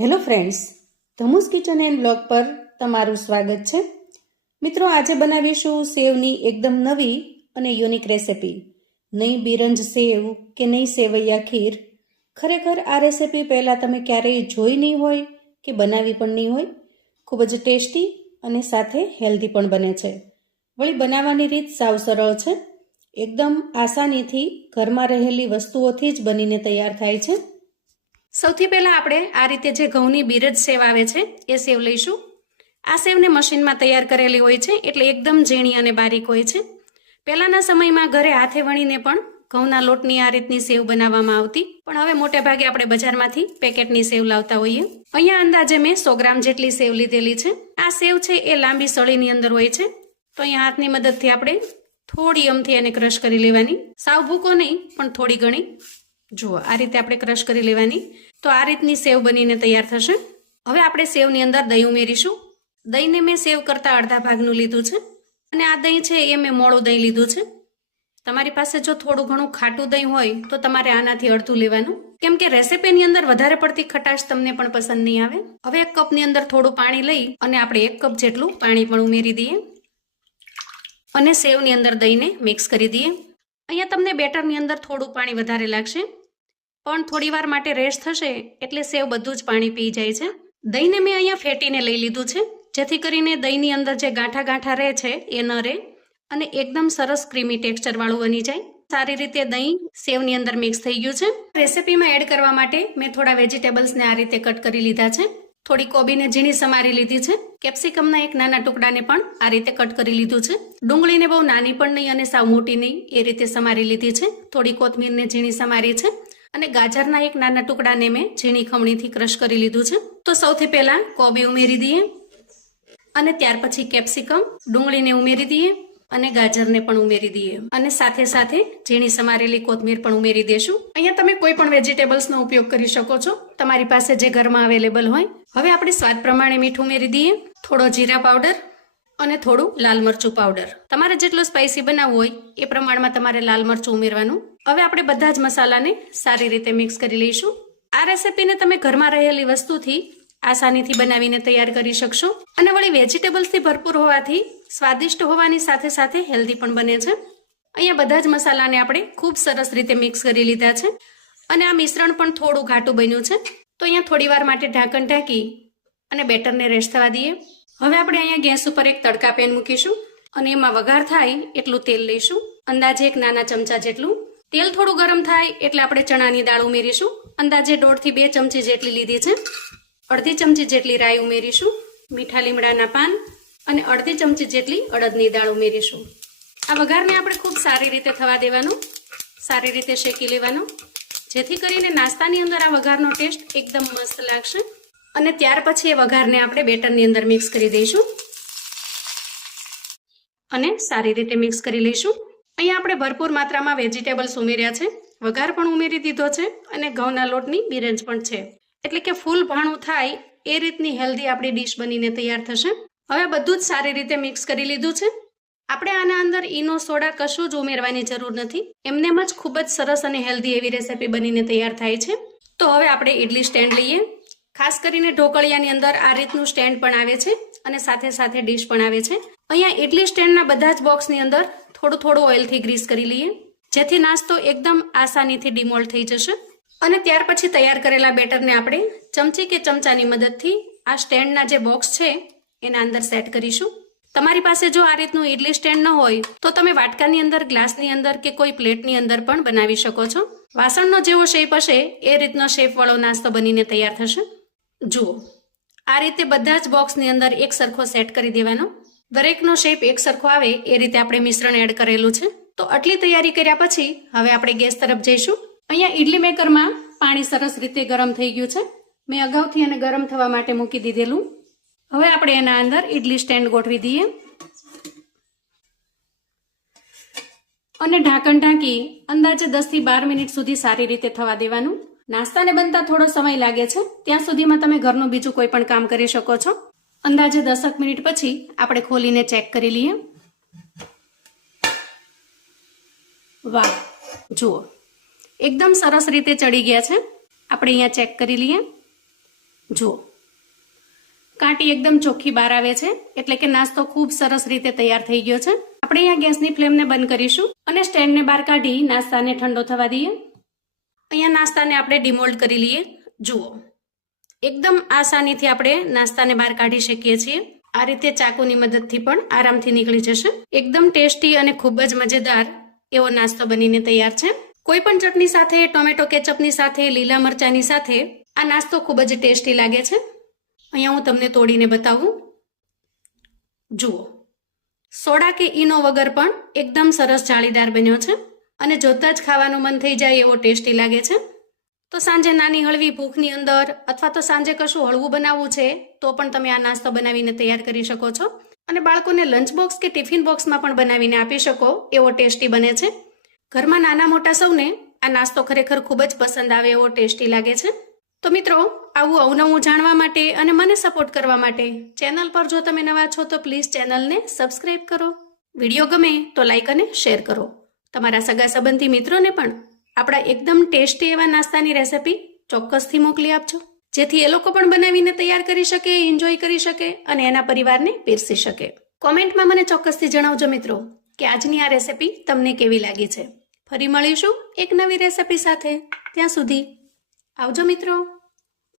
Hello friends, ધમુસ kitchen and blog પર તમારું સ્વાગત છે. મિત્રો, આજે બનાવીશું સેવની એકદમ નવી અને યુનિક રેસિપી. નહીં બિરંજ સેવ કે નહીં સેવૈયા ખીર. ખરેખર આ રેસિપી પહેલાં તમે ક્યારેય જોઈ નહીં હોય કે બનાવી પણ નહીં હોય. ખૂબ જ ટેસ્ટી અને સાથે હેલ્ધી પણ બને છે. વળી બનાવવાની રીત સાવ સરળ છે. એકદમ આસાનીથી ઘરમાં રહેલી વસ્તુઓથી જ બનીને તૈયાર થાય છે. સૌથી પહેલાં આપણે આ રીતે જે ઘઉંની બિરજ સેવ આવે છે એ સેવ લઈશું. આ સેવને મશીનમાં તૈયાર કરેલી હોય છે, એટલે એકદમ ઝીણી અને બારીક હોય છે. પહેલાંના સમયમાં ઘરે હાથે વણીને પણ ઘઉંના લોટની આ રીતની સેવ બનાવવામાં આવતી, પણ હવે મોટે ભાગે આપણે બજારમાંથી પેકેટની સેવ લાવતા હોઈએ. અહીંયા અંદાજે મેં 100 ગ્રામ જેટલી સેવ લીધેલી છે. આ સેવ છે એ લાંબી સળીની અંદર હોય છે, તો અહીંયા હાથની મદદથી આપણે થોડી અમથી એને ક્રશ કરી લેવાની. સાવ ભૂકો નહીં, પણ થોડી ઘણી. જુઓ, આ રીતે આપણે ક્રશ કરી લેવાની. તો આ રીતની સેવ બનીને તૈયાર થશે. હવે આપણે સેવની અંદર દહીં ઉમેરીશું. દહીંને મેં સેવ કરતાં અડધા ભાગનું લીધું છે, અને આ દહીં છે એ મેં મોળું દહીં લીધું છે. તમારી પાસે જો થોડું ઘણું ખાટું દહીં હોય તો તમારે આનાથી અડધું લેવાનું, કેમ કે રેસીપીની અંદર વધારે પડતી ખટાશ તમને પણ પસંદ નહીં આવે. હવે 1 કપની અંદર થોડું પાણી લઈ અને આપણે 1 કપ જેટલું પાણી પણ ઉમેરી દઈએ અને સેવની અંદર દહીંને મિક્સ કરી દઈએ. અહીંયા તમને બેટરની અંદર થોડું પાણી વધારે લાગશે, પણ થોડી વાર માટે રેસ્ટ થશે એટલે સેવ બધું જ પાણી પી જાય છે. દહીંને મેં અહીંયા ફેટીને લઈ લીધું છે, જેથી કરીને દહીંની અંદર જે ગાંઠા ગાંઠા રહે છે એ ન રહે અને એકદમ સરસ ક્રીમી ટેક્સચર વાળું બની જાય. સારી રીતે દહીં સેવની અંદર મિક્સ થઈ ગયું છે. રેસિપીમાં એડ કરવા માટે મેં થોડા વેજીટેબલ્સને આ રીતે કટ કરી લીધા છે. થોડી કોબીને ઝીણી સમારી લીધી છે. કેપ્સિકમના એક નાના ટુકડાને પણ આ રીતે કટ કરી લીધું છે. ડુંગળીને બહુ નાની પણ નહીં અને સાવ મોટી નહીં એ રીતે સમારી લીધી છે. થોડી કોથમીરને ઝીણી સમારી છે અને ગાજરના એક નાના ટુકડાને મેં ઝીણી ખમણીથી ક્રશ કરી લીધું છે. તો સૌથી પહેલા કોબી ઉમેરી દઈએ અને ત્યાર પછી કેપ્સિકમ, ડુંગળીને ઉમેરી દઈએ અને ગાજરને પણ ઉમેરી દઈએ અને સાથે સાથે ઝીણી સમારેલી કોથમીર પણ ઉમેરી દેશું. અહીંયા તમે કોઈ પણ વેજીટેબલ્સનો ઉપયોગ કરી શકો છો, તમારી પાસે જે ઘરમાં અવેલેબલ હોય. હવે આપણે સ્વાદ પ્રમાણે મીઠું ઉમેરી દઈએ, થોડો જીરા પાવડર અને થોડું લાલ મરચું પાવડર. તમારે જેટલું સ્પાઇસી બનાવવું હોય એ પ્રમાણમાં તમારે લાલ મરચું ઉમેરવાનું. હવે આપણે બધા જ મસાલાને સારી રીતે મિક્સ કરી લઈશું. આ રેસિપીને તમે ઘરમાં રહેલી વસ્તુથી આસાનીથી બનાવીને તૈયાર કરી શકશો અને વળી વેજીટેબલ્સથી ભરપૂર હોવાથી સ્વાદિષ્ટ હોવાની સાથે સાથે હેલ્ધી પણ બને છે. અહીંયા બધા જ મસાલાને આપણે ખૂબ સરસ રીતે મિક્સ કરી લીધા છે અને આ મિશ્રણ પણ થોડું ઘાટું બન્યું છે. તો અહીંયા થોડી વાર માટે ઢાંકણ ઢાંકી અને બેટરને રેસ્ટ થવા દઈએ. હવે આપણે અહીંયા ગેસ ઉપર એક તડકા પેન મૂકીશું અને એમાં વઘાર થાય એટલું તેલ લઈશું, અંદાજે 1 નાના ચમચા જેટલું. તેલ થોડું ગરમ થાય એટલે આપણે ચણાની દાળ ઉમેરીશું. અંદાજે 1.5 થી 2 ચમચી જેટલી લીધી છે. અડધી ચમચી જેટલી રાઈ ઉમેરીશું, મીઠા લીમડાના પાન અને અડધી ચમચી જેટલી અડદની દાળ ઉમેરીશું. આ વઘારને આપણે ખૂબ સારી રીતે થવા દેવાનું, સારી રીતે શેકી લેવાનું, જેથી કરીને નાસ્તાની અંદર આ વઘારનો ટેસ્ટ એકદમ મસ્ત લાગશે. અને ત્યાર પછી એ વઘારને આપણે બેટરની અંદર મિક્સ કરી દઈશું અને સારી રીતે મિક્સ કરી લઈશું. અહીંયા આપણે ભરપૂર માત્રામાં વેજીટેબલ્સ ઉમેર્યા છે, વઘાર પણ ઉમેરી દીધો છે અને ઘઉંના લોટની બિરંજ પણ છે, એટલે કે ફૂલ ભાણું થાય એ રીતની હેલ્ધી આપણી ડીશ બનીને તૈયાર થશે. હવે બધું જ સારી રીતે મિક્સ કરી લીધું છે. આપણે આના અંદર ઈનો, સોડા કશું જ ઉમેરવાની જરૂર નથી. એમનેમ જ ખૂબ જ સરસ અને હેલ્ધી એવી રેસિપી બનીને તૈયાર થાય છે. તો હવે આપણે ઇડલી સ્ટેન્ડ લઈએ. ખાસ કરીને ઢોકળિયાની અંદર આ રીતનું સ્ટેન્ડ પણ આવે છે અને સાથે સાથે ડીશ પણ આવે છે. અહીંયા ઇડલી સ્ટેન્ડના બધા જ બોક્સની અંદર થોડું થોડું ઓઇલથી ગ્રીસ કરી લઈએ, જેથી નાસ્તો એકદમ આસાનીથી ડિમોલ્ડ થઈ જશે. અને ત્યાર પછી તૈયાર કરેલા બેટરને આપણે ચમચી કે ચમચાની મદદથી આ સ્ટેન્ડના જે બોક્સ છે એના અંદર સેટ કરીશું. તમારી પાસે જો આ રીતનું ઇડલી સ્ટેન્ડ ન હોય તો તમે વાટકાની અંદર, ગ્લાસની અંદર કે કોઈ પ્લેટની અંદર પણ બનાવી શકો છો. વાસણનો જેવો શેપ હશે એ રીતનો શેપવાળો નાસ્તો બનીને તૈયાર થશે. જુઓ, આ રીતે બધા જ બોક્સની અંદર એક સરખો સેટ કરી દેવાનો. દરેકનો શેપ એક સરખો આવે એ રીતે આપણે મિશ્રણ એડ કરેલું છે. તો આટલી તૈયારી કર્યા પછી હવે આપણે ગેસ તરફ જઈશું. અહીંયા ઇડલી મેકરમાં પાણી સરસ રીતે ગરમ થઈ ગયું છે. મેં અગાઉથી એને ગરમ થવા માટે મૂકી દીધેલું. હવે આપણે એના અંદર ઇડલી સ્ટેન્ડ ગોઠવી દઈએ અને ઢાંકણ ઢાંકી અંદાજે 10 થી 12 મિનિટ સુધી સારી રીતે થવા દેવાનું. નાસ્તાને બનતા થોડો સમય લાગે છે, ત્યાં સુધીમાં તમે ઘરનું બીજું કોઈ પણ કામ કરી શકો છો. અંદાજે 10 મિનિટ પછી આપણે ખોલીને ચેક કરી લઈએ. વાહ, જુઓ એકદમ સરસ રીતે ચડી ગયા છે. આપણે અહીંયા ચેક કરી લઈએ. જુઓ, કાંટી એકદમ ચોખ્ખી બહાર આવે છે, એટલે કે નાસ્તો ખૂબ સરસ રીતે તૈયાર થઈ ગયો છે. આપણે અહીંયા ગેસની ફ્લેમને બંધ કરીશું અને સ્ટેન્ડને બહાર કાઢી નાસ્તાને ઠંડો થવા દઈએ. અહીંયા નાસ્તાને આપણે ડિમોલ્ડ કરી લઈએ. જુઓ, એકદમ આસાનીથી આપણે નાસ્તાને બહાર કાઢી શકીએ છીએ. આ રીતે ચાકુની મદદથી પણ આરામથી નીકળી જશે. એકદમ ટેસ્ટી અને ખૂબ જ મજેદાર એવો નાસ્તો બનીને તૈયાર છે. કોઈ પણ ચટણી સાથે, ટોમેટો કેચઅપની સાથે, લીલા મરચાની સાથે આ નાસ્તો ખૂબ જ ટેસ્ટી લાગે છે. અહીંયા હું તમને તોડીને બતાવું. જુઓ, સોડા કે ઈનો વગર પણ એકદમ સરસ જાળીદાર બન્યો છે અને જોતા જ ખાવાનું મન થઈ જાય એવો ટેસ્ટી લાગે છે. તો સાંજે નાની હળવી ભૂખની અંદર અથવા તો સાંજે કશું હળવું બનાવવું છે તો પણ તમે આ નાસ્તો બનાવીને તૈયાર કરી શકો છો અને બાળકોને લંચ બોક્સ કે ટિફિન બોક્સમાં પણ બનાવીને આપી શકો એવો ટેસ્ટી બને છે. ઘરમાં નાના મોટા સૌને આ નાસ્તો ખરેખર ખૂબ જ પસંદ આવે એવો ટેસ્ટી લાગે છે. તો મિત્રો, આવું અવનવું જાણવા માટે અને મને સપોર્ટ કરવા માટે ચેનલ પર જો તમે નવા છો તો પ્લીઝ ચેનલને સબસ્ક્રાઇબ કરો. વિડીયો ગમે તો લાઈક અને શેર કરો. તમારા સગા સંબંધી મિત્રોને પણ આપણા એકદમ ટેસ્ટી એવા નાસ્તાની રેસિપી ચોક્કસથી મોકલી આપજો, જેથી એ લોકો પણ બનાવીને તૈયાર કરી શકે, એન્જોય કરી શકે અને એના પરિવારને પીરસી શકે. કોમેન્ટમાં મને ચોક્કસથી જણાવજો મિત્રો કે આજની આ રેસિપી તમને કેવી લાગી છે. ફરી મળીશું એક નવી રેસિપી સાથે. ત્યાં સુધી આવજો મિત્રો.